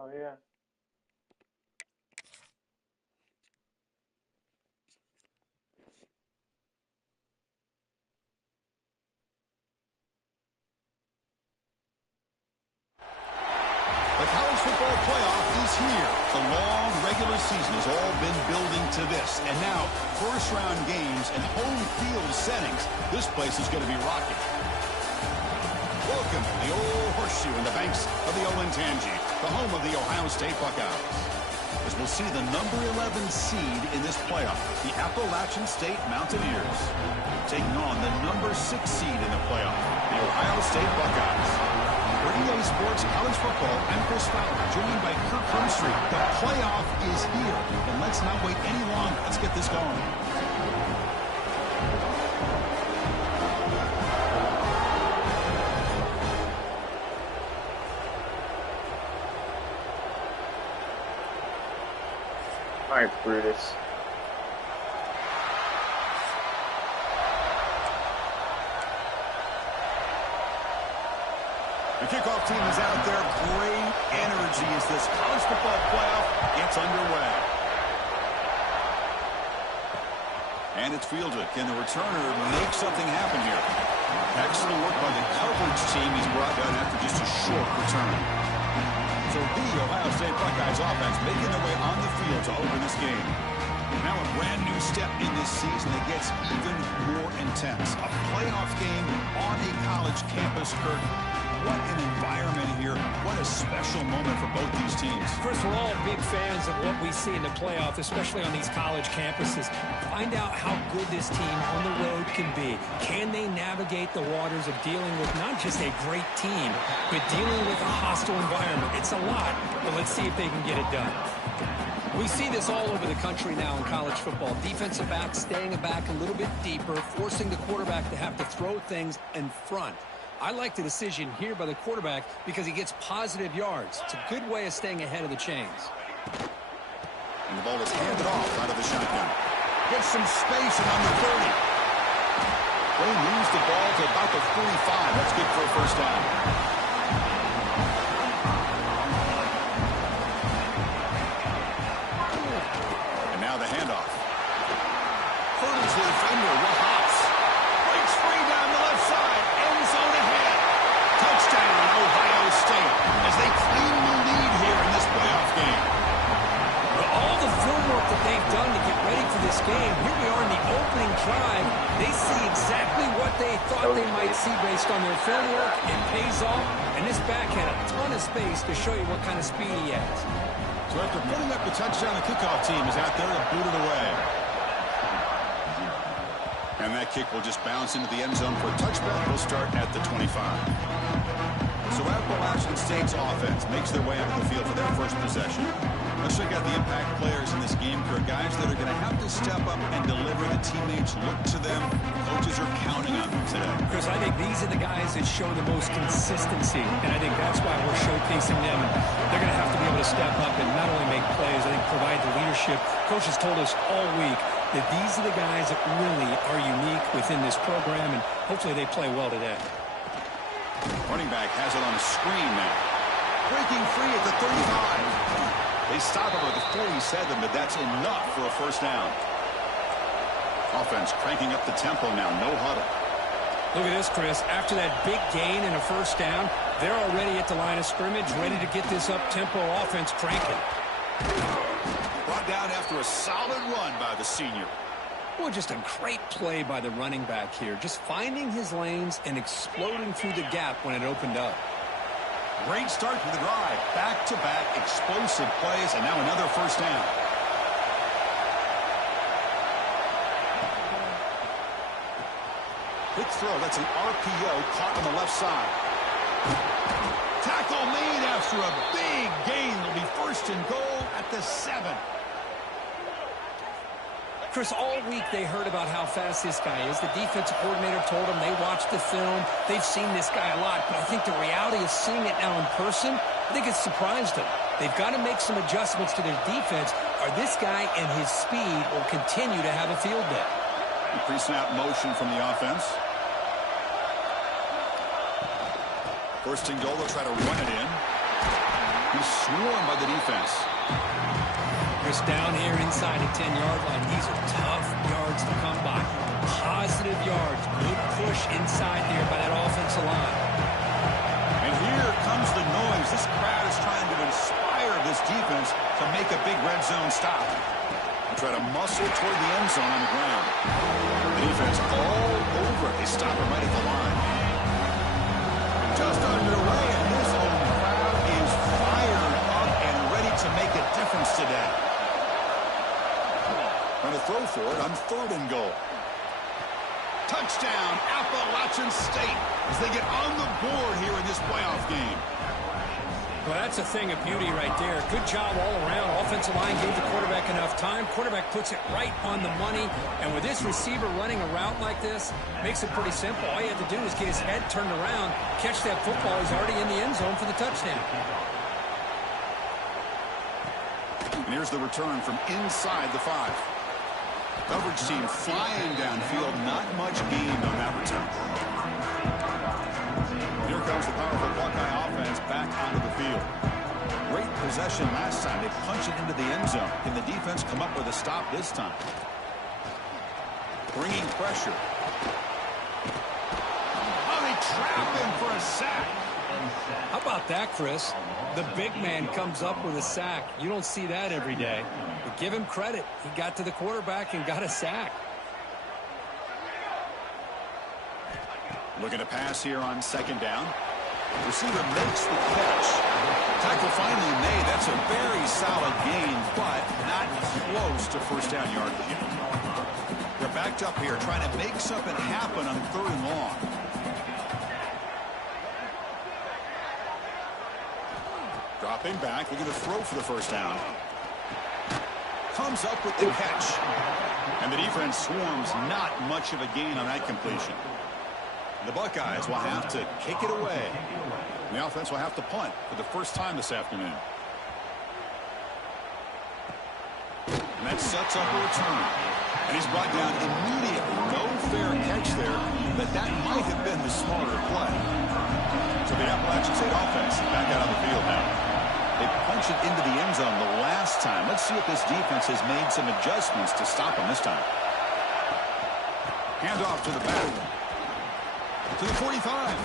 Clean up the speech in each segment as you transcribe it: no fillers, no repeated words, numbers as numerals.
Oh, yeah. The college football playoff is here. The long regular season has all been building to this. And now, first-round games and home field settings. This place is going to be rocking. Welcome to the old horseshoe in the banks of the Olentangy, the home of the Ohio State Buckeyes. As we'll see the number 11 seed in this playoff, the Appalachian State Mountaineers, taking on the number 6 seed in the playoff, the Ohio State Buckeyes. For EA Sports College Football, I'm Chris Fowler, joined by Kirk Crumstreet. The playoff is here, and let's not wait any longer. Let's get this going. All right, Brutus. The kickoff team is out there. Great energy as this college football playoff gets underway. And it's fielded. Can the returner make something happen here? Excellent work by the coverage team. He's brought down after just a short return. So the Ohio State Buckeyes offense making their way on the field to open this game. Now a brand new step in this season that gets even more intense. A playoff game on a college campus, Kirk. What an environment here. What a special moment for both these teams. First, we're all big fans of what we see in the playoff, especially on these college campuses. Find out how good this team on the road can be. Can they navigate the waters of dealing with not just a great team, but dealing with a hostile environment? It's a lot, but let's see if they can get it done. We see this all over the country now in college football. Defensive backs staying back a little bit deeper, forcing the quarterback to have to throw things in front. I like the decision here by the quarterback because he gets positive yards. It's a good way of staying ahead of the chains. And the ball is handed off out of the shotgun. Gets some space around the 30. They moves the ball to about the 45. That's good for a first down. And now the handoff. Hurdles the defender. What hops? Breaks free down the left side. End zone ahead. Touchdown, Ohio State, as they claim the lead here in this playoff game. Well, all the film work that they've done to get ready for this game, here we are in the opening drive. They see exactly what they thought they might see based on their film work. It pays off, and this back had a ton of space to show you what kind of speed he has. So after putting up the touchdown, the kickoff team is out there to boot it away. And that kick will just bounce into the end zone for a touchback. We'll start at the 25. So Appalachian State's offense makes their way onto the field for their first possession. Let's check out the impact players in this game, Kirk. Guys that are going to have to step up and deliver. The teammates look to them. Coaches are counting on them today. Chris, I think these are the guys that show the most consistency, and I think that's why we're showcasing them. They're going to have to be able to step up and not only make plays, I think provide the leadership. Coaches told us all week that these are the guys that really are unique within this program, and hopefully they play well today. Running back has it on a screen now. Breaking free at the 35. They stop him at the 47, but that's enough for a first down. Offense cranking up the tempo now. No huddle. Look at this, Chris. After that big gain and a first down, they're already at the line of scrimmage, ready to get this up-tempo offense cranking. Brought down after a solid run by the senior. Well, just a great play by the running back here. Just finding his lanes and exploding through the gap when it opened up. Great start to the drive. Back-to-back explosive plays, and now another first down. Quick throw. That's an RPO caught on the left side. Tackle made after a big gain. It'll be first and goal at the 7. Chris, all week they heard about how fast this guy is. The defensive coordinator told them they watched the film. They've seen this guy a lot, but I think the reality of seeing it now in person, I think it's surprised them. They've got to make some adjustments to their defense, or this guy and his speed will continue to have a field day. Pre-snap motion from the offense. First and goal, they'll try to run it in. He's swarmed by the defense. Just down here inside the 10-yard line. These are tough yards to come by. Positive yards. Good push inside there by that offensive line. And here comes the noise. This crowd is trying to inspire this defense to make a big red zone stop. They try to muscle toward the end zone on the ground. The defense all over. They stop it right at the line. Just underway, and this home crowd is fired up and ready to make a difference today. Trying to throw for it on 3rd and goal. Touchdown, Appalachian State, as they get on the board here in this playoff game. Well, that's a thing of beauty right there. Good job all around. Offensive line gave the quarterback enough time. Quarterback puts it right on the money. And with this receiver running a route like this, makes it pretty simple. All you have to do is get his head turned around, catch that football. He's already in the end zone for the touchdown. And here's the return from inside the 5. Coverage team flying downfield. Not much gained on that return. Here comes the powerful Buckeye offense back onto the field. Great possession last time. They punch it into the end zone. Can the defense come up with a stop this time? Bringing pressure. Oh, they trap him for a sack. How about that, Chris? The big man comes up with a sack. You don't see that every day. But give him credit. He got to the quarterback and got a sack. Looking to pass here on 2nd down. Receiver makes the catch. Tackle finally made. That's a very solid gain, but not close to 1st down yardage yet. They're backed up here trying to make something happen on 3rd and long. Dropping back, looking to throw for the 1st down. Comes up with the catch. And the defense swarms. Not much of a gain on that completion. The Buckeyes will have to kick it away. And the offense will have to punt for the first time this afternoon. And that sets up a return. And he's brought down immediately. No fair catch there, but that might have been the smarter play. So the Appalachian State offense is back out on the field now. They punched it into the end zone the last time. Let's see if this defense has made some adjustments to stop them this time. Hand off to the back. To the 45.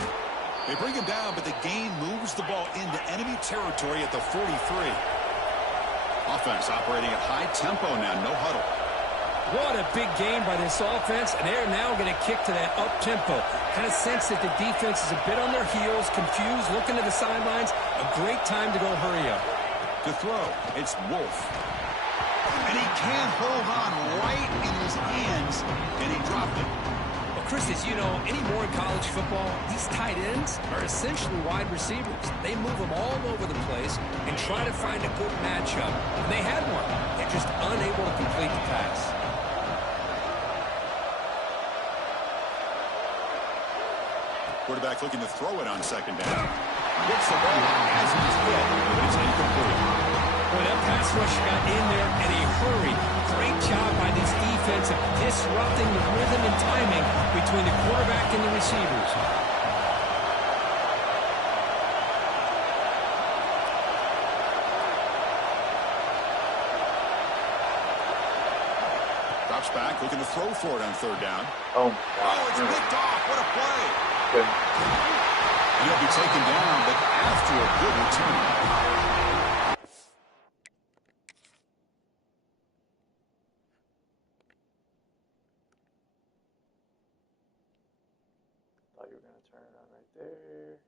They bring him down, but the gain moves the ball into enemy territory at the 43. Offense operating at high tempo now, no huddle. What a big game by this offense, and they're now going to kick to that up-tempo. Kind of sense that the defense is a bit on their heels, confused, looking to the sidelines. A great time to go hurry up. To throw, it's Wolf. And he can't hold on right in his hands, and he dropped it. Well, Chris, as you know, anymore in college football, these tight ends are essentially wide receivers. They move them all over the place and try to find a good matchup. And they had one. They're just unable to complete the pass. Quarterback looking to throw it on 2nd down. Gets the ball as he's hit, but it's incomplete. Boy, that pass rush got in there in a hurry. Great job by this defense of disrupting the rhythm and timing between the quarterback and the receivers. Drops back, looking to throw for it on 3rd down. Oh, Oh, it's ripped off. What a play. good. And he'll be taken down, but after a good return. Thought you were going to turn it on right there.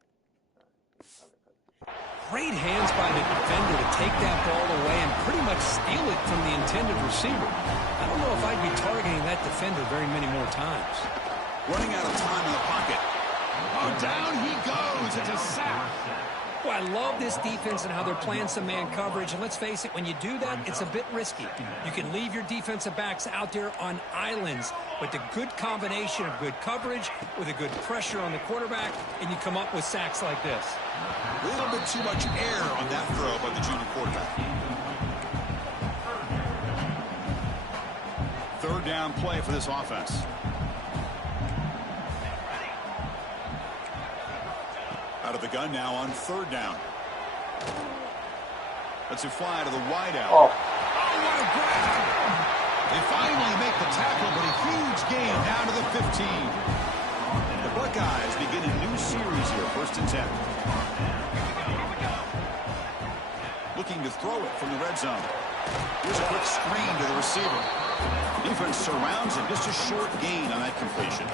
Great hands by the defender to take that ball away and pretty much steal it from the intended receiver. I don't know if I'd be targeting that defender very many more times. Running out of time in the pocket. Oh, down he goes. It's a sack. Well, I love this defense and how they're playing some man coverage. And let's face it, when you do that, it's a bit risky. You can leave your defensive backs out there on islands. But the good combination of good coverage with a good pressure on the quarterback, and you come up with sacks like this. A little bit too much air on that throw by the junior quarterback. 3rd down play for this offense. Out of the gun now on 3rd down. Lets it fly to the wideout. Oh. Oh, what a grab! They finally make the tackle, but a huge gain down to the 15. The Buckeyes begin a new series here, 1st and 10. Looking to throw it from the red zone. Here's a quick screen to the receiver. Defense surrounds him. Just a short gain on that completion.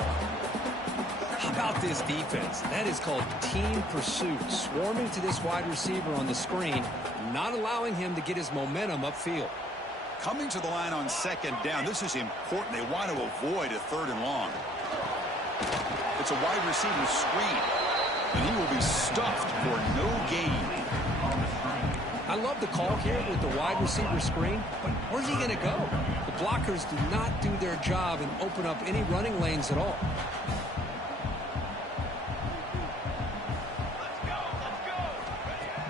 How about this defense? That is called team pursuit. Swarming to this wide receiver on the screen, not allowing him to get his momentum upfield. Coming to the line on 2nd down. This is important. They want to avoid a 3rd and long. It's a wide receiver screen, and he will be stuffed for no gain. I love the call here with the wide receiver screen, but where's he going to go? The blockers do not do their job and open up any running lanes at all.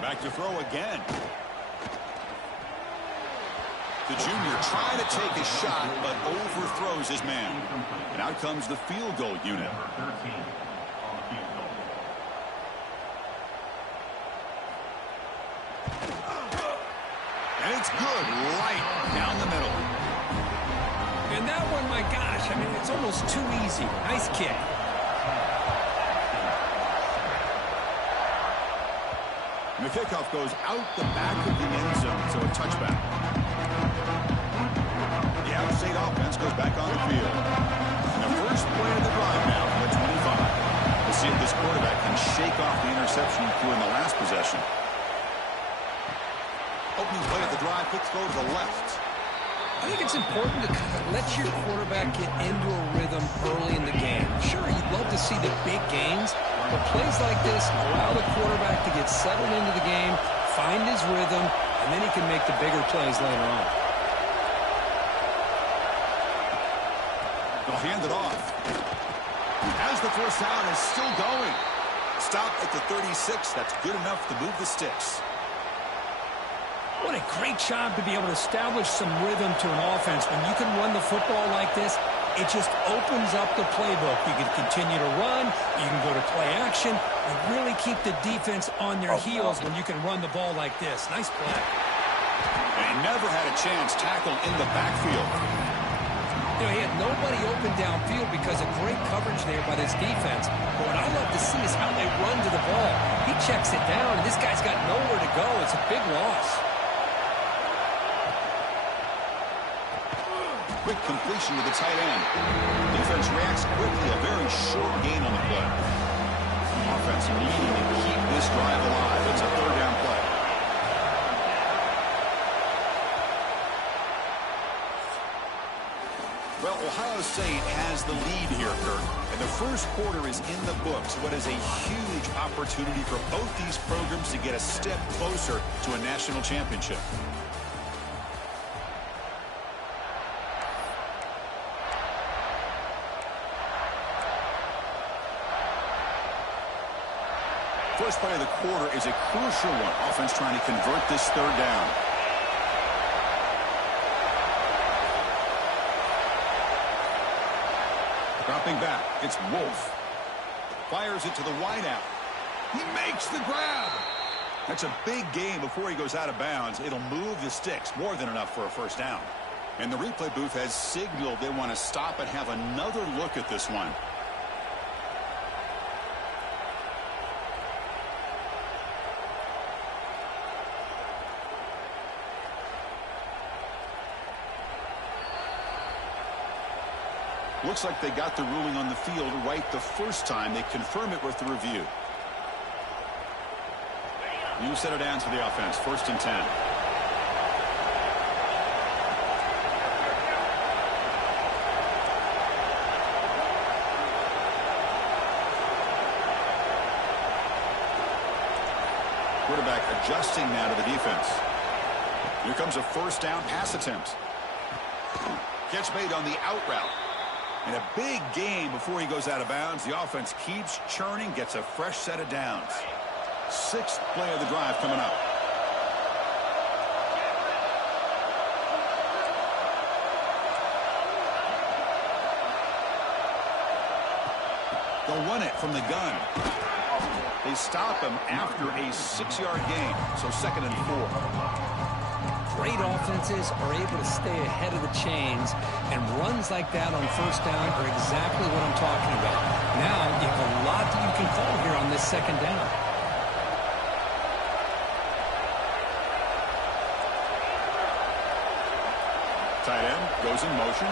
Back to throw again. The junior trying to take a shot, but overthrows his man. And out comes the field goal unit. And it's good right down the middle. And that one, my gosh, I mean, it's almost too easy. Nice kick. And the kickoff goes out the back of the end zone, so a touchback. The out-of-state offense goes back on the field. And the first play of the drive now from the 25. We'll see if this quarterback can shake off the interception he threw in the last possession. Opening play of the drive, quick throw to the left. I think it's important to let your quarterback get into a rhythm early in the game. Sure, you'd love to see the big gains, but plays like this allow the quarterback to get settled into the game, find his rhythm, and then he can make the bigger plays later on. They'll hand it off. As the first down is still going. Stop at the 36. That's good enough to move the sticks. What a great job to be able to establish some rhythm to an offense. When you can run the football like this, it just opens up the playbook. You can continue to run, you can go to play action, and really keep the defense on their heels when you can run the ball like this. Nice play. And he never had a chance tackled in the backfield. You know, he had nobody open downfield because of great coverage there by this defense. But what I love to see is how they run to the ball. He checks it down, and this guy's got nowhere to go. It's a big loss. Quick completion to the tight end. Defense reacts quickly, a very short gain on the play. Offense needing to keep this drive alive. It's a 3rd down play. Well, Ohio State has the lead here, Kirk. And the first quarter is in the books. What is a huge opportunity for both these programs to get a step closer to a national championship. First play of the quarter is a crucial one. Offense trying to convert this 3rd down. Dropping back, it's Wolf. Fires it to the wideout. He makes the grab. That's a big gain before he goes out of bounds. It'll move the sticks, more than enough for a 1st down. And the replay booth has signaled they want to stop and have another look at this one. Looks like they got the ruling on the field right the first time. They confirm it with the review. New set of downs for the offense. 1st and 10. Quarterback adjusting now to the defense. Here comes a 1st down pass attempt. Catch made on the out route. And a big gain before he goes out of bounds. The offense keeps churning, gets a fresh set of downs. 6th play of the drive coming up. They'll run it from the gun. They stop him after a 6-yard gain, so 2nd and 4. Great offenses are able to stay ahead of the chains, and runs like that on 1st down are exactly what I'm talking about. Now you have a lot that you can call here on this 2nd down. Tight end goes in motion.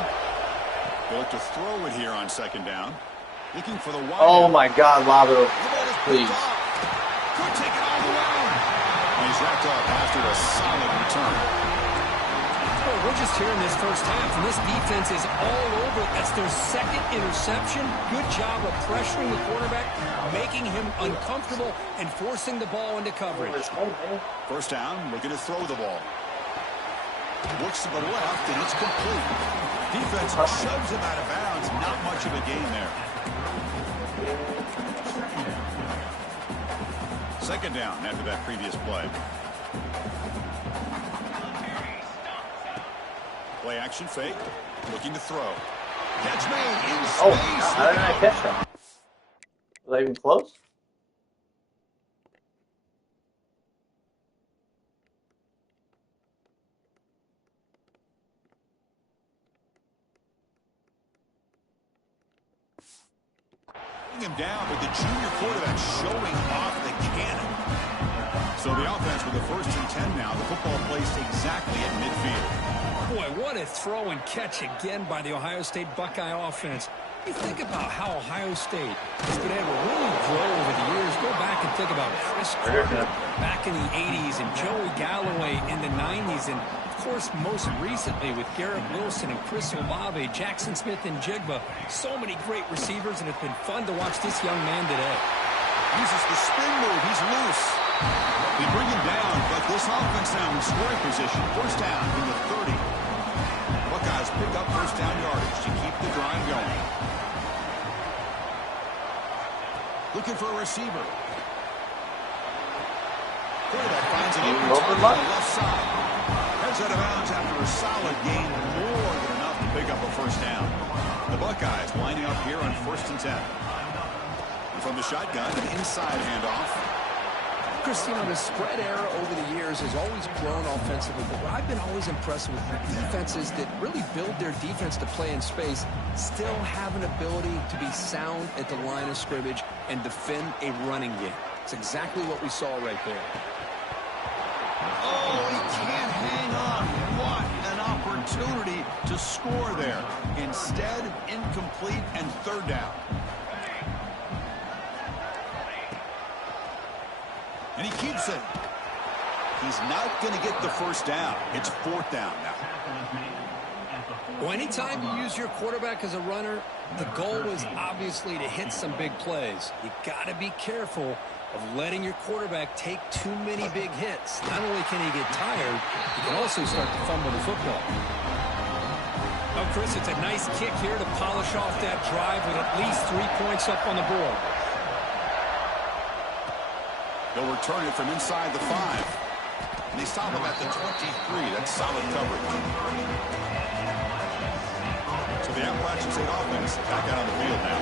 They look to throw it here on 2nd down. Looking for the wide. Oh my God, Lavo. Please. Could take it all the way. And he's wrapped up after a solid return. Well, we're just here in this 1st half, and this defense is all over. That's their 2nd interception. Good job of pressuring the quarterback, making him uncomfortable, and forcing the ball into coverage. 1st down, looking to throw the ball. Looks to the left, and it's complete. Defense shoves him out of bounds. Not much of a gain there. 2nd down after that previous play. Play action fake. Looking to throw. Catch made in space. Oh, how did I catch him? Was I even close? Him down, but the junior quarterback showing off the cannon. So the offense with the 1st and 10 now. The football placed exactly at midfield. Boy, what a throw and catch again by the Ohio State Buckeye offense. You think about how Ohio State has been able to really grow over the years. Go back and think about Chris Carter back in the 80s and Joey Galloway in the 90s. And, of course, most recently with Garrett Wilson and Chris Olave, Jackson Smith and Jigba. So many great receivers, and it's been fun to watch this young man today. Uses the spin move. He's loose. They bring him down, but this offense now in scoring position. 1st down from the 30. Buckeyes pick up 1st down yardage to keep the drive going. Looking for a receiver. Quarterback finds an open target on the left side. Heads out of bounds after a solid gain, more than enough to pick up a 1st down. The Buckeyes lining up here on 1st and 10. And from the shotgun, an inside handoff. Chris, you know, the spread era over the years has always grown offensively, but what I've been always impressed with defenses that really build their defense to play in space still have an ability to be sound at the line of scrimmage and defend a running game. It's exactly what we saw right there. Oh, he can't hang on. What an opportunity to score there. Instead, incomplete and 3rd down. And he keeps it. He's not going to get the 1st down. It's 4th down now. Well, anytime you use your quarterback as a runner, the goal is obviously to hit some big plays. You got to be careful of letting your quarterback take too many big hits. Not only can he get tired, he can also start to fumble the football. Oh, Chris, it's a nice kick here to polish off that drive with at least 3 points up on the board. They'll return it from inside the 5. And they stop him at the 23. That's solid coverage. So the Appalachian State offense back out on the field now.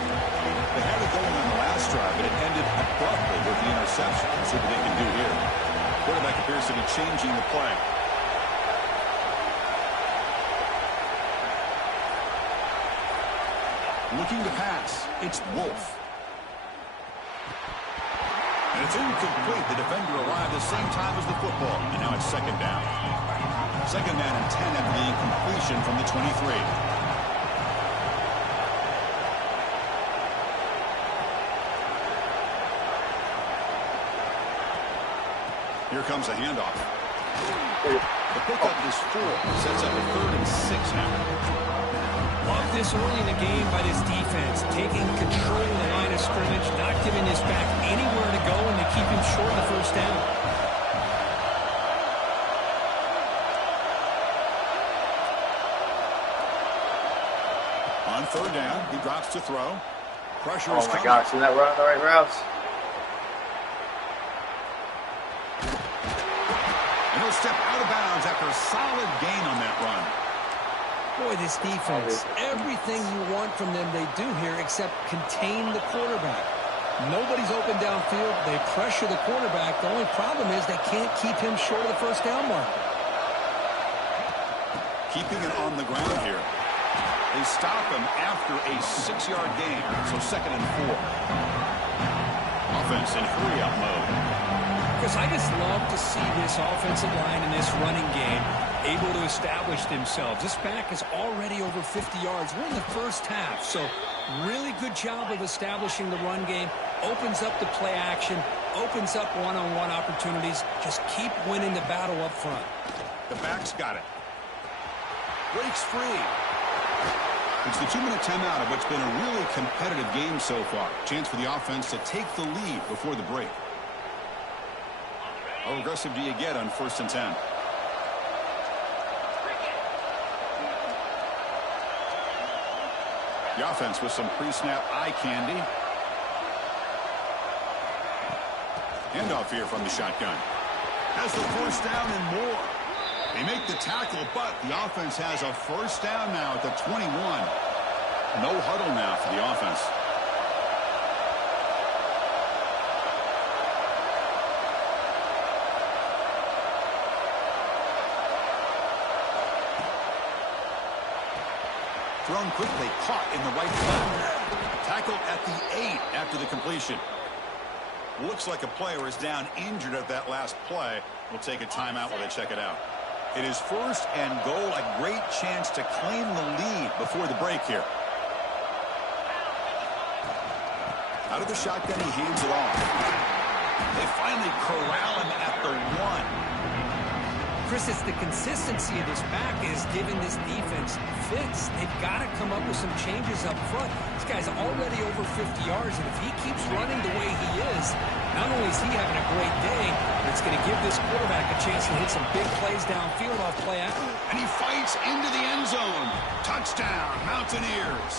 They had it going on the last drive, but it ended abruptly with the interception. Let's see what they can do here. Quarterback appears to be changing the play. Looking to pass. It's Wolf. And it's incomplete. The defender arrived the same time as the football. And now it's 2nd down. 2nd down and 10 after the incompletion from the 23. Here comes a handoff. The pickup is 4. Sets up a 3rd and 6 now. Love this early in the game by this defense, taking control of the line of scrimmage, not giving this back anywhere to go, and they keep him short of the 1st down. On 3rd down, he drops to throw. Pressure is coming. Oh my gosh, is that running the right routes? And he'll step out of bounds after a solid gain on that run. Boy, this defense, everything you want from them they do here except contain the quarterback. Nobody's open downfield. They pressure the quarterback. The only problem is they can't keep him short of the first down mark. Keeping it on the ground here. They stop him after a 6-yard gain, so 2nd and 4. Offense in hurry-up mode. Chris, I just love to see this offensive line in this running game able to establish themselves. This back is already over 50 yards. We're in the first half, so really good job of establishing the run game. Opens up the play action, opens up one-on-one opportunities. Just keep winning the battle up front. The back's got it. Breaks free. It's the 2-minute timeout of what's been a really competitive game so far. Chance for the offense to take the lead before the break. How aggressive do you get on 1st and 10? The offense with some pre-snap eye candy. Handoff here from the shotgun. Has the 1st down and more. They make the tackle, but the offense has a 1st down now at the 21. No huddle now for the offense. Thrown quickly, caught in the right foot. Tackle at the 8 after the completion. Looks like a player is down injured at that last play. We'll take a timeout while they check it out. It is 1st and goal, a great chance to claim the lead before the break here. Out of the shotgun, he hands it off. They finally corral him at the 1. Chris, it's the consistency of this back is giving this defense fits. They've got to come up with some changes up front. This guy's already over 50 yards, and if he keeps running the way he is, not only is he having a great day, but it's going to give this quarterback a chance to hit some big plays downfield off play action. And he fights into the end zone. Touchdown, Mountaineers.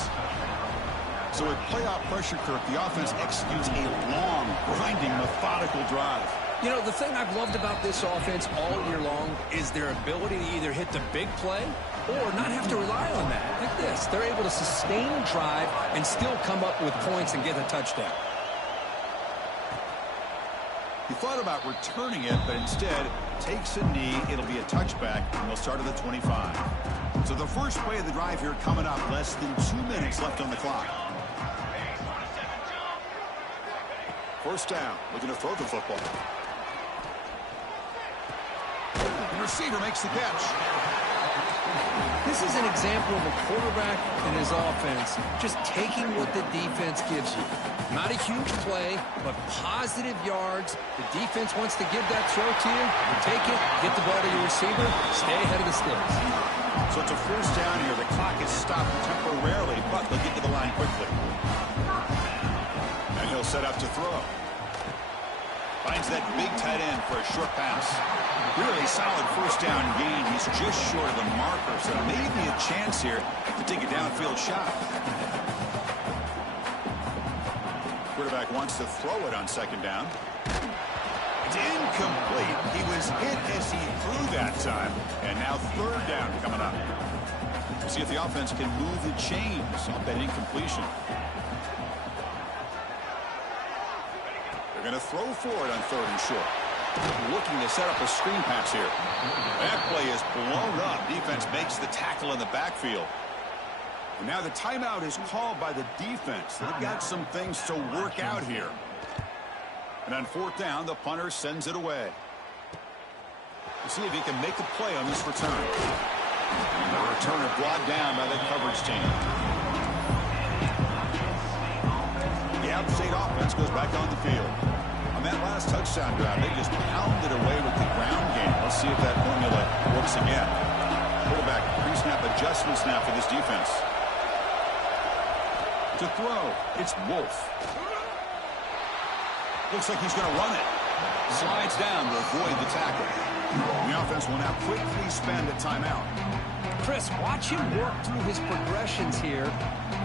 So with playoff pressure, Kirk, the offense executes a long, grinding, methodical drive. You know, the thing I've loved about this offense all year long is their ability to either hit the big play or not have to rely on that. Like this, they're able to sustain a drive and still come up with points and get a touchdown. He thought about returning it, but instead takes a knee. It'll be a touchback, and they'll start at the 25. So the first play of the drive here coming up, less than 2 minutes left on the clock. 1st down, looking to throw the football. The receiver makes the catch. This is an example of a quarterback and his offense just taking what the defense gives you. Not a huge play, but positive yards. The defense wants to give that throw to you. You take it, get the ball to your receiver, stay ahead of the sticks. So it's a 1st down here. The clock is stopped temporarily, but they'll get to the line quickly. And he'll set up to throw. Finds that big tight end for a short pass. Really solid 1st down gain. He's just short of the marker, so maybe a chance here to take a downfield shot. Quarterback wants to throw it on 2nd down. It's incomplete. He was hit as he threw that time, and now 3rd down coming up. We'll see if the offense can move the chains off that incompletion. They're going to throw for it on 3rd and short. Looking to set up a screen pass here. That play is blown up. Defense makes the tackle in the backfield. And now the timeout is called by the defense. They've got some things to work out here. And on 4th down, the punter sends it away. We'll see if he can make a play on this return. And the returner brought down by the coverage team. The App State offense goes back on the field. On that last touchdown drive, they just pounded away with the ground game. Let's see if that formula works again. Quarterback pre-snap adjustments now for this defense. To throw, it's Wolf. Looks like he's going to run it. Slides down to avoid the tackle. The offense will now quickly spend a timeout. Chris, watch him work through his progressions here.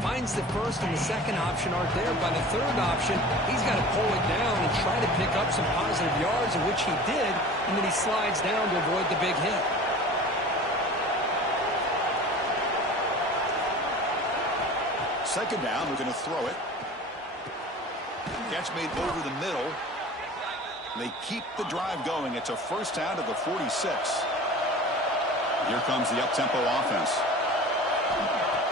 Finds the 1st and the 2nd option aren't there. By the 3rd option, he's got to pull it down and try to pick up some positive yards, in which he did, and then he slides down to avoid the big hit. Second down, we're going to throw it. Catch made over the middle. They keep the drive going. It's a first down to the 46. Here comes the up-tempo offense.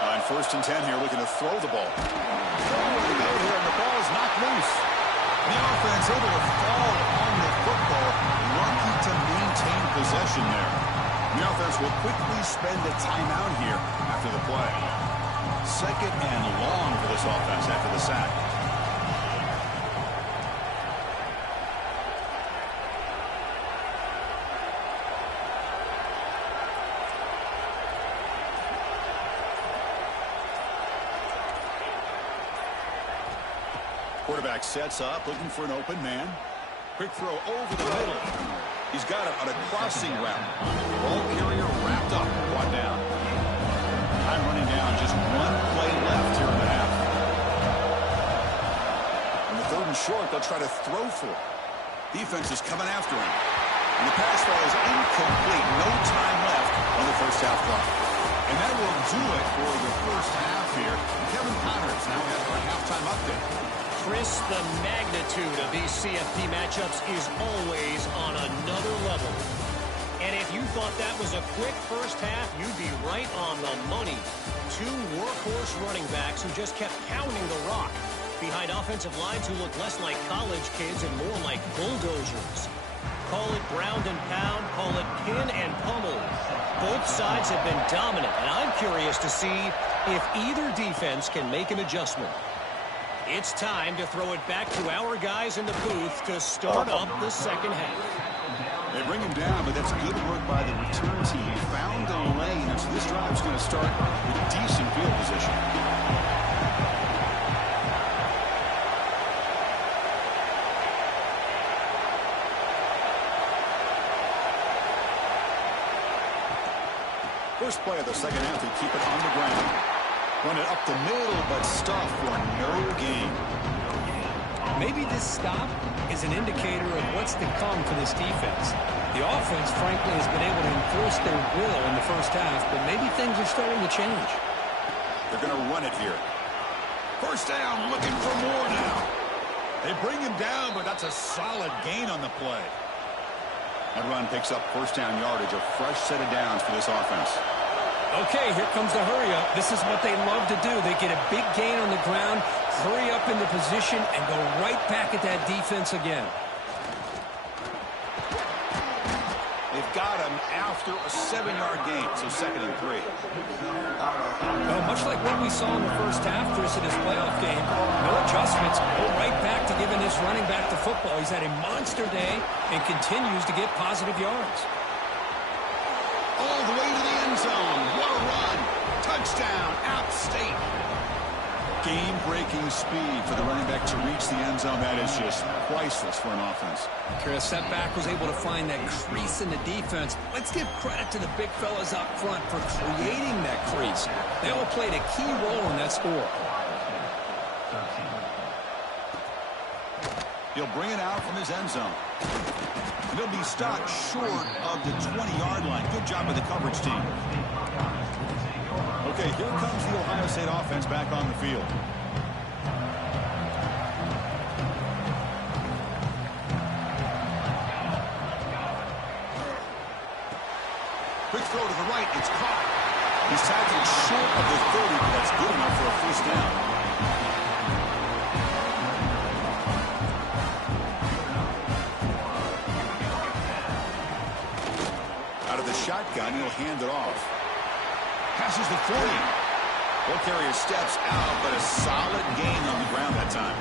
On 1st and 10 here, looking to throw the ball. Throwing to go here, and the ball is knocked loose. The offense able to fall on the football, lucky to maintain possession there. The offense will quickly spend a timeout here after the play. 2nd and long for this offense after the sack. Quarterback sets up, looking for an open man. Quick throw over the middle. He's got it on a crossing route. Ball carrier wrapped up, brought down. Time running down, just 1 play left here in the half. On the 3rd and short, they'll try to throw for it. Defense is coming after him. And the pass falls incomplete. No time left on the first half clock. And that will do it for the first half here. Kevin Connors now has our halftime update. Chris, the magnitude of these CFP matchups is always on another level. And if you thought that was a quick first half, you'd be right on the money. 2 workhorse running backs who just kept pounding the rock behind offensive lines who look less like college kids and more like bulldozers. Call it ground and pound, call it pin and pummel. Both sides have been dominant, and I'm curious to see if either defense can make an adjustment. It's time to throw it back to our guys in the booth to start up the second half. They bring him down, but that's good work by the return team. He found a lane, and so this drive's going to start with decent field position. First play of the second half, they keep it on the ground. Run it up the middle, but stuff for no gain. Maybe this stop is an indicator of what's to come for this defense. The offense, frankly, has been able to enforce their will in the first half, but maybe things are starting to change. They're going to run it here. First down, looking for more now. They bring him down, but that's a solid gain on the play. That run picks up first down yardage, a fresh set of downs for this offense. Okay, here comes the hurry-up. This is what they love to do. They get a big gain on the ground, hurry up into position, and go right back at that defense again. They've got him after a 7-yard gain, so 2nd and 3. Much like what we saw in the first half, Chris, in his playoff game, no adjustments, go right back to giving his running back the football. He's had a monster day and continues to get positive yards. All the way to the end zone. What a run. Touchdown, App State. Game-breaking speed for the running back to reach the end zone. That is just priceless for an offense. Chris, that back was able to find that crease in the defense. Let's give credit to the big fellas up front for creating that crease. They all played a key role in that score. He'll bring it out from his end zone. He'll be stopped short of the 20-yard line. Good job by the coverage team. Okay, here comes the Ohio State offense back on the field. Quick throw to the right. It's caught. He's tackled short of the 30, but that's good enough for a first down. Shotgun, he'll hand it off. Passes the 40. Ball carrier steps out, but a solid gain on the ground that time.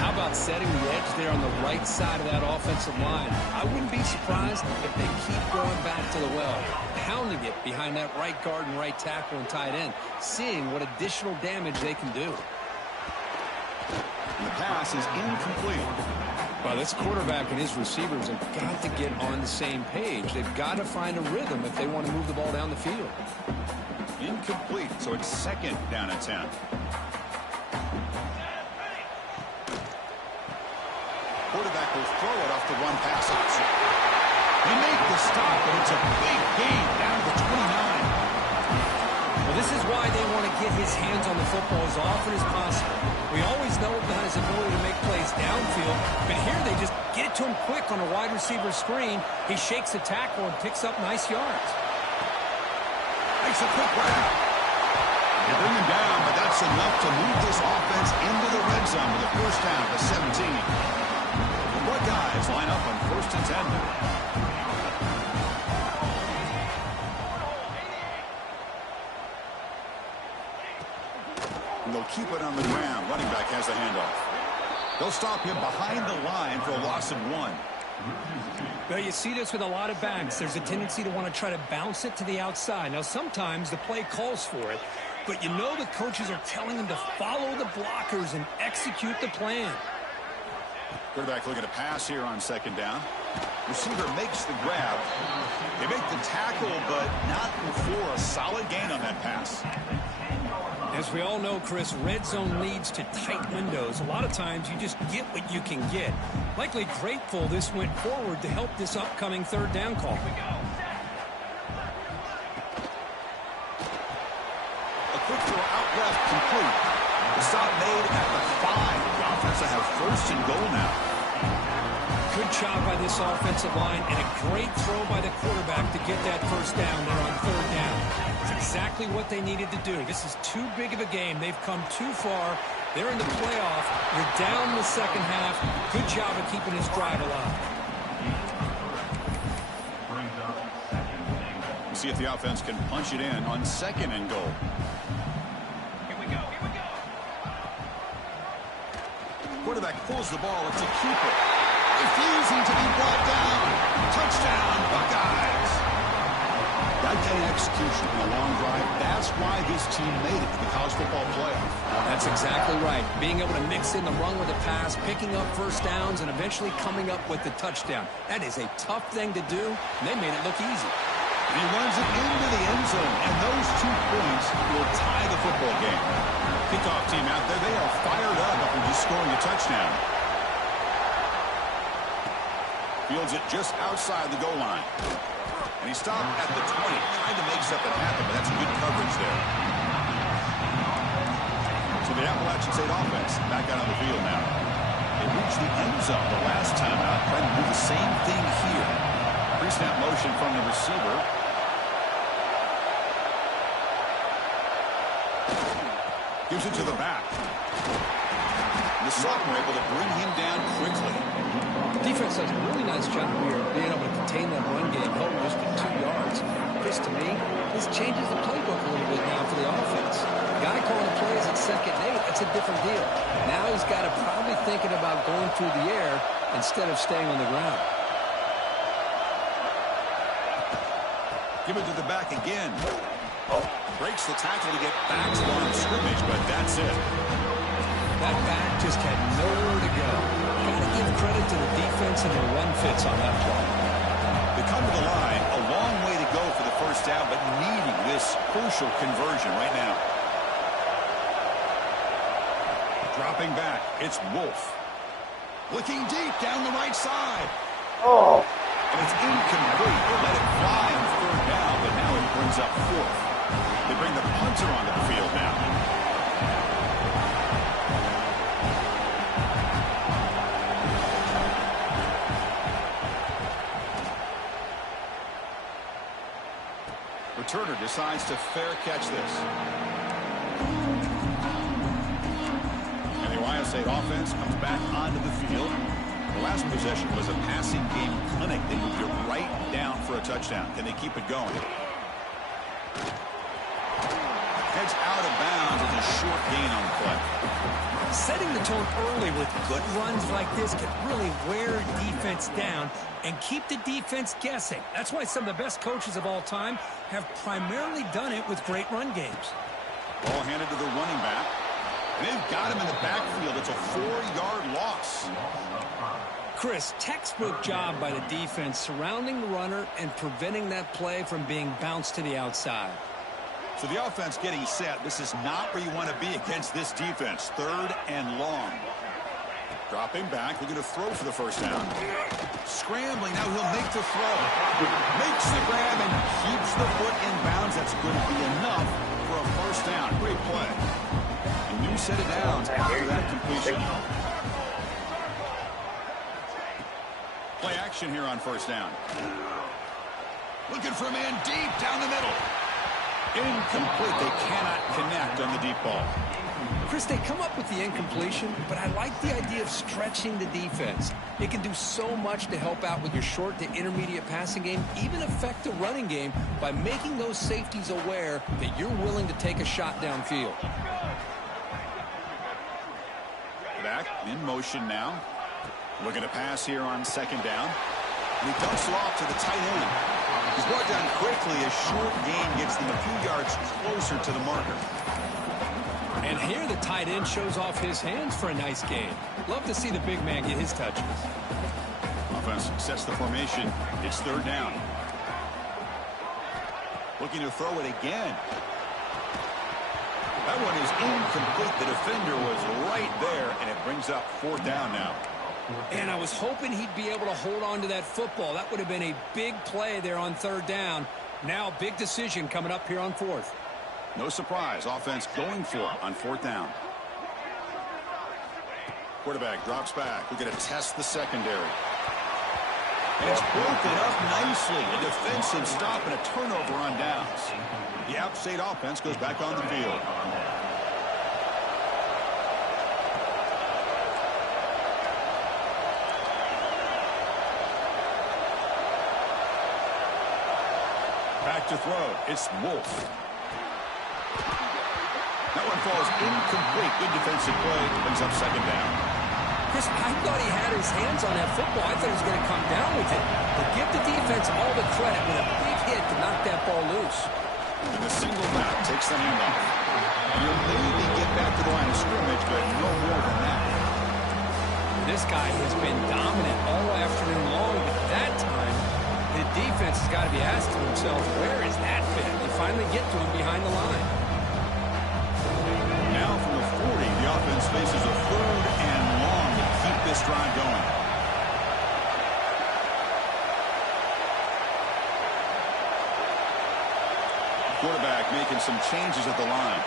How about setting the edge there on the right side of that offensive line? I wouldn't be surprised if they keep going back to the well, pounding it behind that right guard and right tackle and tight end, seeing what additional damage they can do. And the pass is incomplete. Well, this quarterback and his receivers have got to get on the same page. They've got to find a rhythm if they want to move the ball down the field. Incomplete, so it's 2nd down and 10. Quarterback will throw it off the run-pass option. They make the stop, but it's a big gain down to the 29. Well, this This is why they want to get his hands on the football as often as possible. We always know about his ability to make plays downfield, but here they just get it to him quick on a wide receiver screen. He shakes the tackle and picks up nice yards. Makes a quick grab. They bring him down, but that's enough to move this offense into the red zone with a first down to 17. The Buckeyes line up on 1st and 10. They'll keep it on the ground. Running back has the handoff. They'll stop him behind the line for a loss of 1. Well, you see this with a lot of backs. There's a tendency to want to try to bounce it to the outside. Now, sometimes the play calls for it, but you know the coaches are telling them to follow the blockers and execute the plan. Quarterback looking to pass here on 2nd down. Receiver makes the grab. They make the tackle, but not before a solid gain on that pass. As we all know, Chris, red zone leads to tight windows. A lot of times you just get what you can get. Likely grateful this went forward to help this upcoming 3rd down call. A quick throw out left, complete. The stop made at the 5. The offense will have 1st and goal now. Good job by this offensive line and a great throw by the quarterback to get that 1st down there on 3rd down. It's exactly what they needed to do. This is too big of a game. They've come too far. They're in the playoff. You're down in the 2nd half. Good job of keeping this drive alive. We'll see if the offense can punch it in on 2nd and goal. Here we go. Quarterback pulls the ball. It's a keeper. Refusing to be brought down. Touchdown, Buckeyes. That kind of execution in a long drive, that's why this team made it to the college football playoff. That's exactly right. Being able to mix in the run with the pass, picking up 1st downs, and eventually coming up with the touchdown. That is a tough thing to do, and they made it look easy. And he runs it into the end zone, and those 2 points will tie the football game. Kickoff team out there, they are fired up after just scoring a touchdown. Fields it just outside the goal line. And he stopped at the 20, trying to make something happen, but that's good coverage there. So the Appalachian State offense back out on the field now. They reached the end zone the last time out, trying to do the same thing here. Pre-snap motion from the receiver. Gives it to the back. The sophomore able to bring him down quickly. Defense does a really nice job here being able to contain that run game, holding just to 2 yards. Chris, to me, this changes the playbook a little bit now for the offense. The guy calling the plays at 2nd and 8, that's a different deal. Now he's got to probably thinking about going through the air instead of staying on the ground. Give it to the back again. Breaks the tackle to get back to the line of scrimmage, but that's it. That back just had nowhere to go. Got to give credit to the defense and their run fits on that play. They come to the line, a long way to go for the 1st down, but needing this crucial conversion right now. Dropping back, it's Wolf. Looking deep down the right side. Oh. And it's incomplete. They let it fly on 3rd down, but now it brings up 4th. They bring the punter onto the field now. Returner decides to fair catch this. And the Ohio State offense comes back onto the field. The last possession was a passing game clinic. They moved it right down for a touchdown. Can they keep it going? Heads out of bounds as a short gain on the play. Setting the tone early with good runs like this can really wear defense down and keep the defense guessing. That's why some of the best coaches of all time have primarily done it with great run games. Ball handed to the running back. And they've got him in the backfield. It's a 4-yard loss. Chris, textbook job by the defense surrounding the runner and preventing that play from being bounced to the outside. So the offense getting set. This is not where you want to be against this defense. 3rd and long. Dropping back. Looking to throw for the 1st down. Scrambling. Now he'll make the throw. Makes the grab and keeps the foot in bounds. That's going to be enough for a set it down after that completion. Play action here on first down. Looking for a man deep down the middle. Incomplete. They cannot connect on the deep ball. Chris, they come up with the incompletion, but I like the idea of stretching the defense. It can do so much to help out with your short to intermediate passing game, even affect the running game by making those safeties aware that you're willing to take a shot downfield. Back in motion now. Looking to pass here on second down. And he dumps it off to the tight end. He's brought down quickly. A short gain gets them a few yards closer to the marker. And here the tight end shows off his hands for a nice gain. Love to see the big man get his touches. Offense sets the formation. It's third down. Looking to throw it again. That one is incomplete. The defender was right there, and it brings up fourth down now. And I was hoping he'd be able to hold on to that football. That would have been a big play there on third down. Now, big decision coming up here on fourth. No surprise. Offense going for it on fourth down. Quarterback drops back. We're going to test the secondary. And it's broken up nicely. A defensive stop and a turnover on downs. The App State offense goes back on the field. Back to throw. It's Wolf. That one falls incomplete. Good defensive play. Brings up second down. Chris, I thought he had his hands on that football. I thought he was going to come down with it. But give the defense all the credit with a big hit to knock that ball loose. And the single back takes the handoff. You'll maybe get back to the line of scrimmage, but no more than that. This guy has been dominant all afternoon long, but that time, the defense has got to be asking themselves, where is that fit? They finally get to him behind the line. Now from the 40, the offense faces a third and long to keep this drive going. Quarterback making some changes at the line.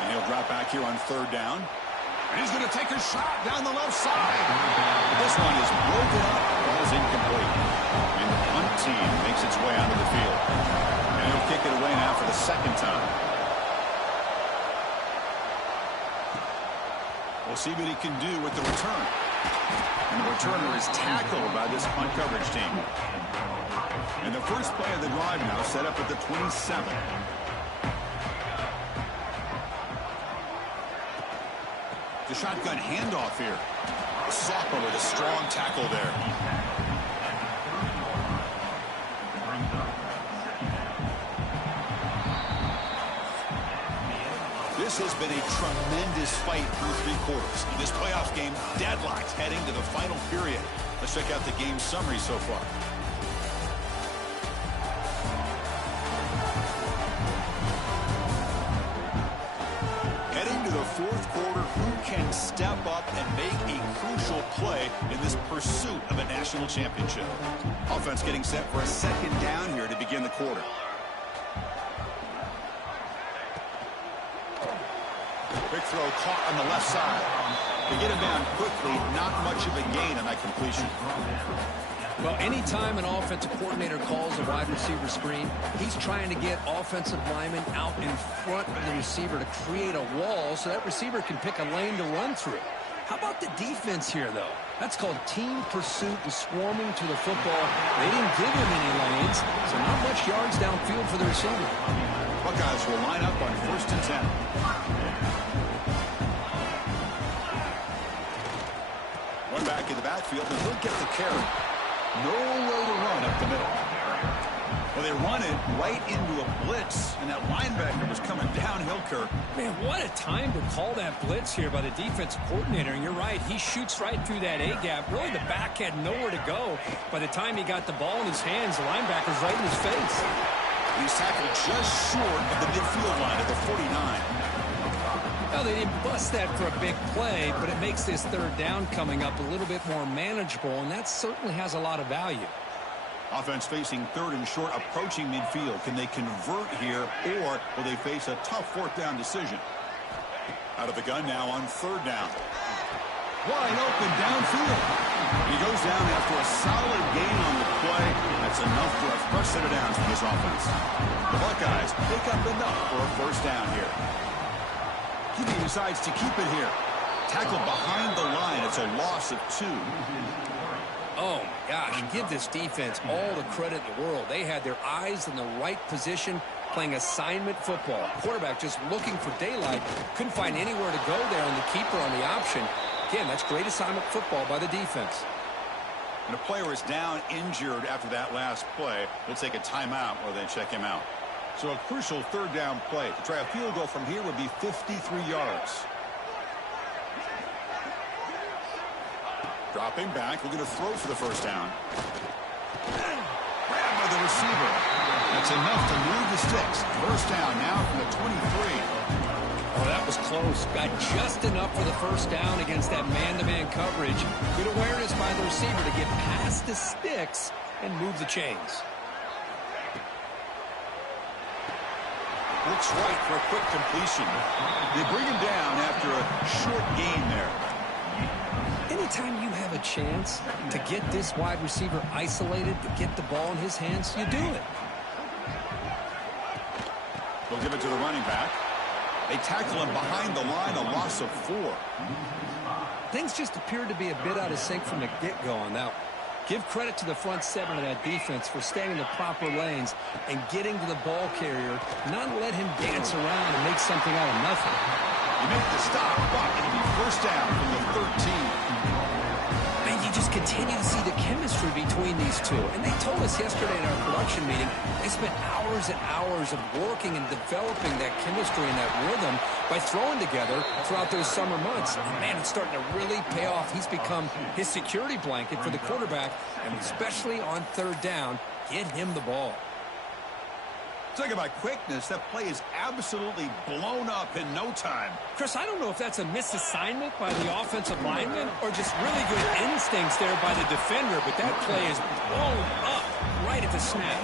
And he'll drop back here on third down. And he's going to take a shot down the left side. This one is broken up. Ball's incomplete. And the punt team makes its way onto the field. And he'll kick it away now for the second time. We'll see what he can do with the return. And the returner is tackled by this punt coverage team. And the first play of the drive now set up at the 27. The shotgun handoff here. Soppa with a strong tackle there. This has been a tremendous fight through three quarters. This playoff game deadlocked heading to the final period. Let's check out the game summary so far. Heading to the fourth quarter, who can step up and make a crucial play in this pursuit of a national championship? Offense getting set for a second down here to begin the quarter. Quick throw caught on the left side. They get him down quickly, not much of a gain on that completion. Well, anytime an offensive coordinator calls a wide receiver screen, he's trying to get offensive linemen out in front of the receiver to create a wall so that receiver can pick a lane to run through. How about the defense here, though? That's called team pursuit and swarming to the football. They didn't give him any lanes, so not much yards downfield for the receiver. Buckeyes will line up on 1st and 10. One back in the backfield, and he'll get the carry. No way to run up the middle. Well, they run it right into a blitz, and that linebacker was coming downhill, Kirk. Man, what a time to call that blitz here by the defensive coordinator. And you're right, he shoots right through that A-gap. Really, the back had nowhere to go. By the time he got the ball in his hands, the linebacker's right in his face. He's tackled just short of the midfield line at the 49. Well, they didn't bust that for a big play, but it makes this third down coming up a little bit more manageable, and that certainly has a lot of value. Offense facing third and short, approaching midfield. Can they convert here, or will they face a tough fourth down decision? Out of the gun now on third down. Wide open downfield. He goes down after a solid gain on the play. That's enough for a fresh set of downs for this offense. The Buckeyes pick up enough for a first down here. He decides to keep it here. Tackled behind the line. It's a loss of 2. Oh, my gosh. Give this defense all the credit in the world. They had their eyes in the right position playing assignment football. Quarterback just looking for daylight. Couldn't find anywhere to go there, and the keeper on the option. Again, that's great assignment football by the defense. And a player is down injured after that last play. They'll take a timeout or they check him out. So a crucial third down play. To try a field goal from here would be 53 yards. Dropping back, looking to throw for the first down. Grabbed by the receiver. That's enough to move the sticks. First down now from the 23. Oh, that was close. Got just enough for the first down against that man-to-man coverage. Good awareness by the receiver to get past the sticks and move the chains. Looks right for a quick completion. They bring him down after a short gain there. Anytime you have a chance to get this wide receiver isolated, to get the ball in his hands, you do it. They'll give it to the running back. They tackle him behind the line, a loss of 4. Things just appeared to be a bit out of sync from the get-go on that. Give credit to the front 7 of that defense for staying in the proper lanes and getting to the ball carrier, not let him dance around and make something out of nothing. You make the stop, but it'll be first down from the 13. And you just continue to see the chemistry between these two. And they told us yesterday in our production meeting, they spent hours and hours of working and developing that chemistry and that rhythm by throwing together throughout those summer months. And man, it's starting to really pay off. He's become his security blanket for the quarterback, and especially on third down, get him the ball. Talk about quickness. That play is absolutely blown up in no time. Chris, I don't know if that's a misassignment by the offensive lineman or just really good instincts there by the defender, but that play is blown up right at the snap.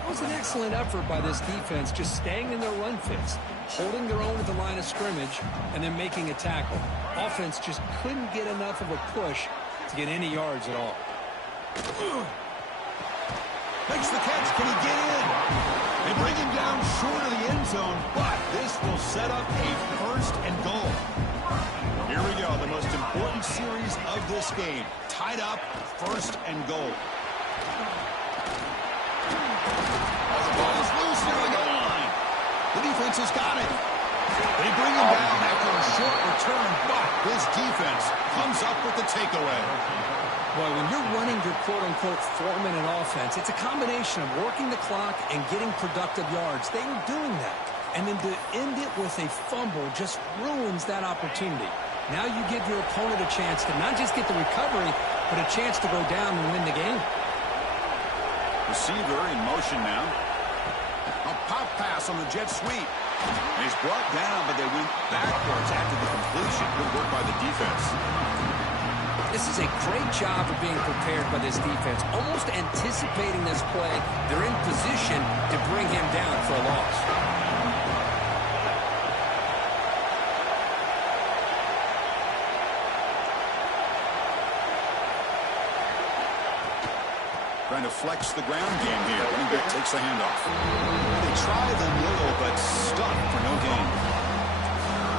It was an excellent effort by this defense, just staying in their run fits, holding their own at the line of scrimmage, and then making a tackle. Offense just couldn't get enough of a push to get any yards at all. Makes the catch. Can he get in? They bring him down short of the end zone, but this will set up a first and goal. Here we go, the most important series of this game. Tied up, first and goal. Oh, the ball is loose near the goal line. The defense has got it. They bring him down after a short return, but his defense comes up with the takeaway. Boy, when you're running your quote-unquote 4-minute offense, it's a combination of working the clock and getting productive yards. They were doing that. And then to end it with a fumble just ruins that opportunity. Now you give your opponent a chance to not just get the recovery, but a chance to go down and win the game. Receiver in motion now. A pop pass on the jet sweep. And he's brought down, but they went backwards after the completion. Good work by the defense. This is a great job of being prepared by this defense, almost anticipating this play. They're in position to bring him down for a loss. Trying to flex the ground game here. Running back takes the handoff. They try the middle, but stuck for no gain.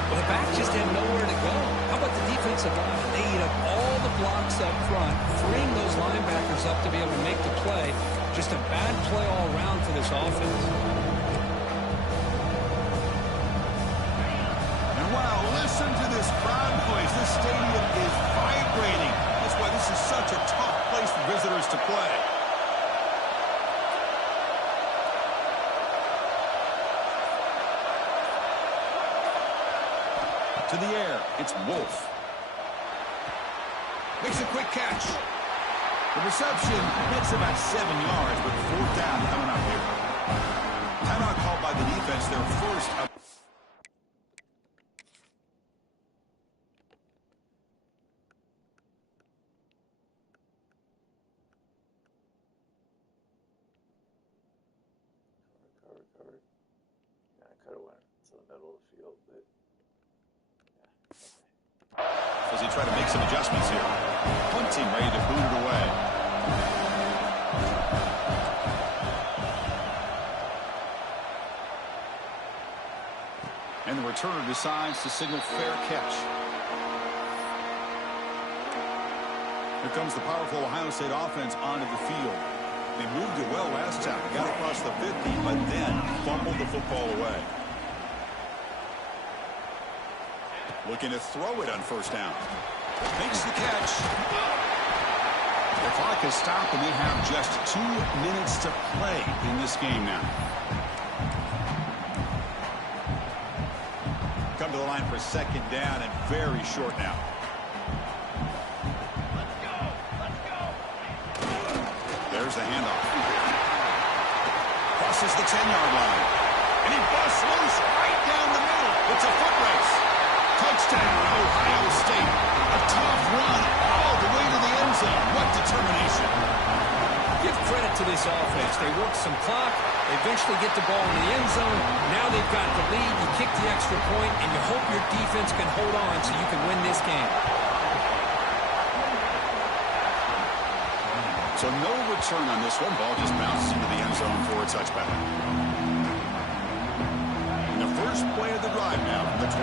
Well, the back just had nowhere to go. How about the defensive line? They eat up all the blocks up front, freeing those linebackers up to be able to make the play. Just a bad play all around for this offense. And wow, listen to this crowd noise. This stadium is vibrating. That's why this is such a tough place for visitors to play. To the air, it's Wolf. Makes a quick catch. The reception gets about 7 yards, but fourth down coming up here. Timeout called by the defense, their first up. pressing, ready to boot it away. And the returner decides to signal fair catch. Here comes the powerful Ohio State offense onto the field. They moved it well last time. Got across the 50, but then fumbled the football away. Looking to throw it on first down. Makes the catch. The clock is stopped, and they have just 2 minutes to play in this game now. Come to the line for second down and very short now. There's the handoff. Crosses the 10-yard line. And he busts loose right down the middle. It's a foot race. Touchdown, Ohio State. A tough run all the way to the end zone. What determination. Give credit to this offense. They work some clock. They eventually get the ball in the end zone. Now they've got the lead. You kick the extra point, and you hope your defense can hold on so you can win this game. So no return on this one. Ball just bounces into the end zone for a touchback. And the first play of the drive now from the 25.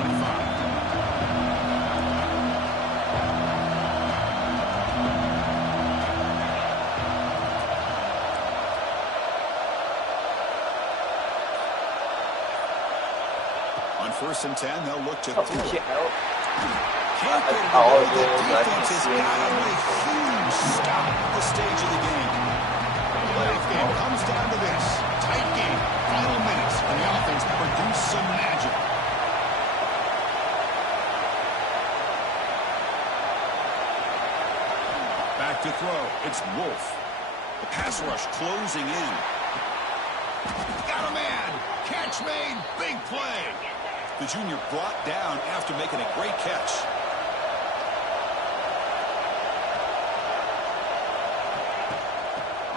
On 1st and 10, they'll look to throw. Can't get it away. The defense has got to make a huge stop at this stage of the game. The playoff game comes down to this. Tight game. Final minutes. And the offense produce some magic. Back to throw. It's Wolf. The pass rush closing in. Got a man. Catch made. Big play. The junior brought down after making a great catch.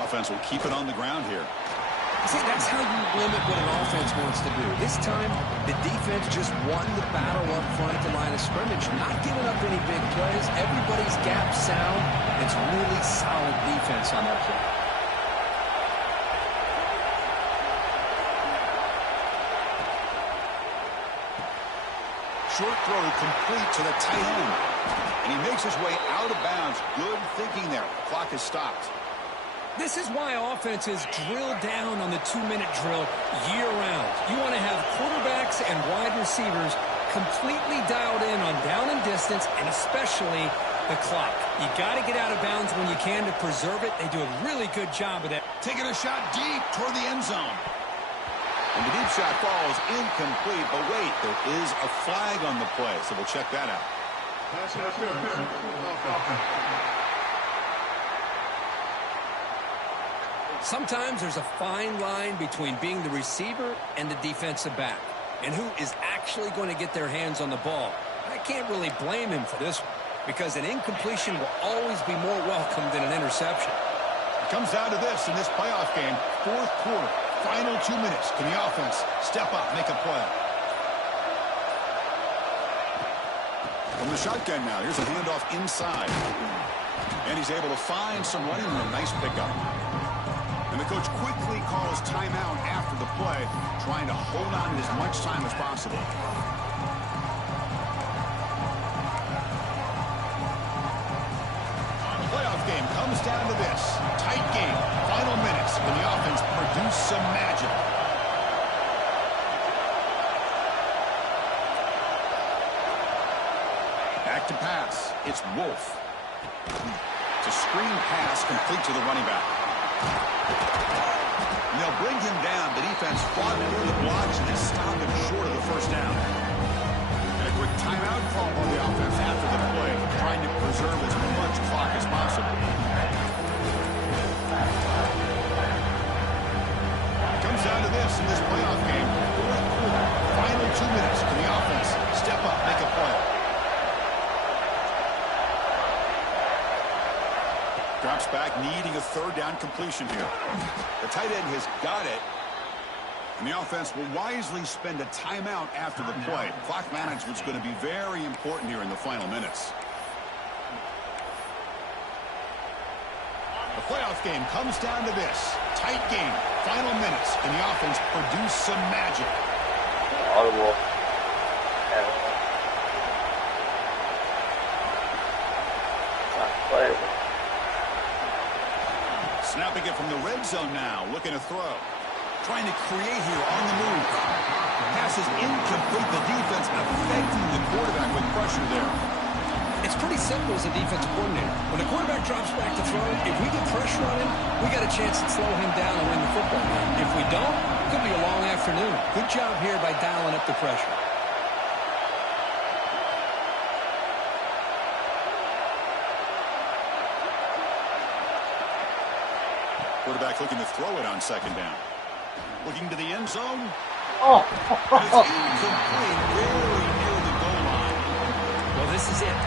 Offense will keep it on the ground here. See, that's how you limit what an offense wants to do. This time, the defense just won the battle up front at the line of scrimmage, not giving up any big plays. Everybody's gap sound. It's really solid defense on that play. Short throw complete to the tight end. And he makes his way out of bounds. Good thinking there. Clock is stopped. This is why offenses drill down on the 2-minute drill year-round. You want to have quarterbacks and wide receivers completely dialed in on down and distance, and especially the clock. You got to get out of bounds when you can to preserve it. They do a really good job of that. Taking a shot deep toward the end zone. And the deep shot falls incomplete. But wait, there is a flag on the play, so we'll check that out. Sometimes there's a fine line between being the receiver and the defensive back, and who is actually going to get their hands on the ball. I can't really blame him for this one, because an incompletion will always be more welcome than an interception. It comes down to this in this playoff game. 4th quarter, final 2 minutes. Can the offense step up, make a play? From the shotgun now, here's a handoff inside. And he's able to find some running room. Nice pickup. And the coach quickly calls timeout after the play, trying to hold on to as much time as possible. The playoff game comes down to this. Tight game, final minutes, and the offense produce some magic. Back to pass. It's Wolf. It's a screen pass complete to the running back. And they'll bring him down. The defense fought through the blocks and they stop him short of the first down. And a quick timeout call on the offense after the play, trying to preserve as much clock as possible. It comes down to this in this playoff game. 4th quarter, final 2 minutes. Can the offense step up, make a play? Drops back, needing a 3rd down completion here. The tight end has got it. And the offense will wisely spend a timeout after the play. Clock management's going to be very important here in the final minutes. playoff game comes down to this. Tight game, final minutes, and the offense produced some magic. Audible. It's not playable. Snapping it from the red zone now, looking to throw. Trying to create here on the move. Pass is incomplete. The defense affecting the quarterback with pressure there. It's pretty simple as a defensive coordinator. When the quarterback drops back to throw, if we get pressure on him, we got a chance to slow him down and win the football game. If we don't, it could be a long afternoon. Good job here by dialing up the pressure. Quarterback looking to throw it on second down. Looking to the end zone. Oh! And it's incomplete, very near the goal line. Well, this is it.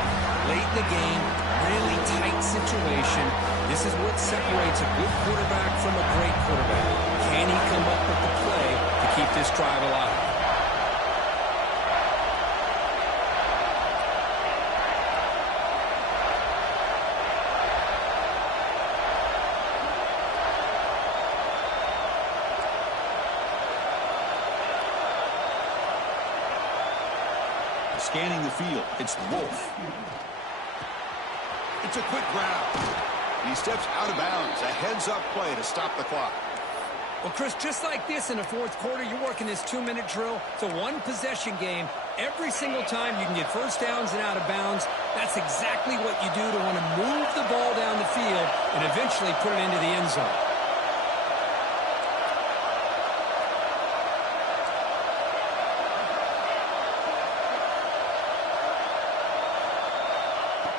Late in the game, really tight situation. This is what separates a good quarterback from a great quarterback. Can he come up with the play to keep this drive alive? Scanning the field, it's Wolf. It's a quick grab. He steps out of bounds. A heads-up play to stop the clock. Well, Chris, just like this in the fourth quarter, you're working this 2-minute drill. It's a one-possession game. Every single time you can get first downs and out of bounds, that's exactly what you do to want to move the ball down the field and eventually put it into the end zone.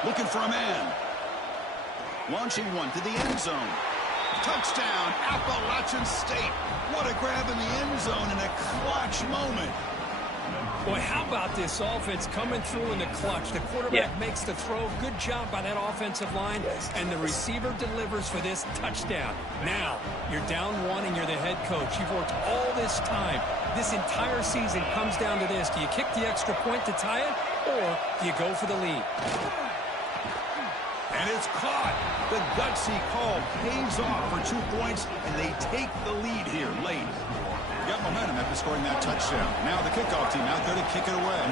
Looking for a man. Launching one to the end zone. Touchdown, Appalachian State. What a grab in the end zone in a clutch moment. Boy, how about this offense coming through in the clutch? The quarterback makes the throw. Good job by that offensive line. And the receiver delivers for this touchdown. Now, you're down one and you're the head coach. You've worked all this time. This entire season comes down to this. Do you kick the extra point to tie it, or do you go for the lead? And it's caught. The gutsy call pays off for 2 points, and they take the lead here late. They got momentum after scoring that touchdown. Now the kickoff team out there to kick it away.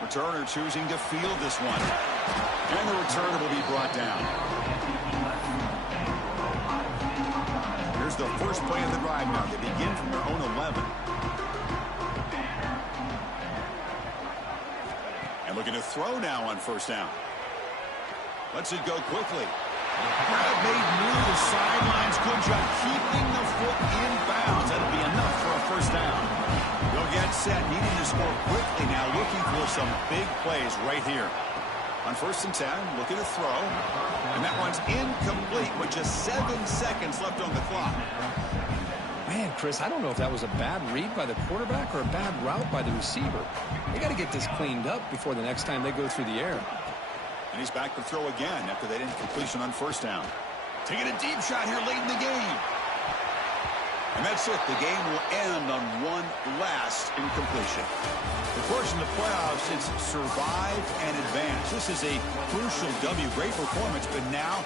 Returner choosing to field this one. And the returner will be brought down. Here's the first play of the drive now. They begin from their own 11. And looking to throw now on first down. Lets it go quickly. Grab made near the sidelines. Good job keeping the foot in bounds. That'll be enough for a first down. They'll get set, needing to score quickly now, looking for some big plays right here. On first and 10, looking to throw. And that one's incomplete with just 7 seconds left on the clock. Man, Chris, I don't know if that was a bad read by the quarterback or a bad route by the receiver. They got to get this cleaned up before the next time they go through the air. And he's back to throw again after that incompletion on first down. Taking a deep shot here late in the game. And that's it. The game will end on one last incompletion. Of course, in the playoffs, it's survive and advance. This is a crucial W. Great performance, but now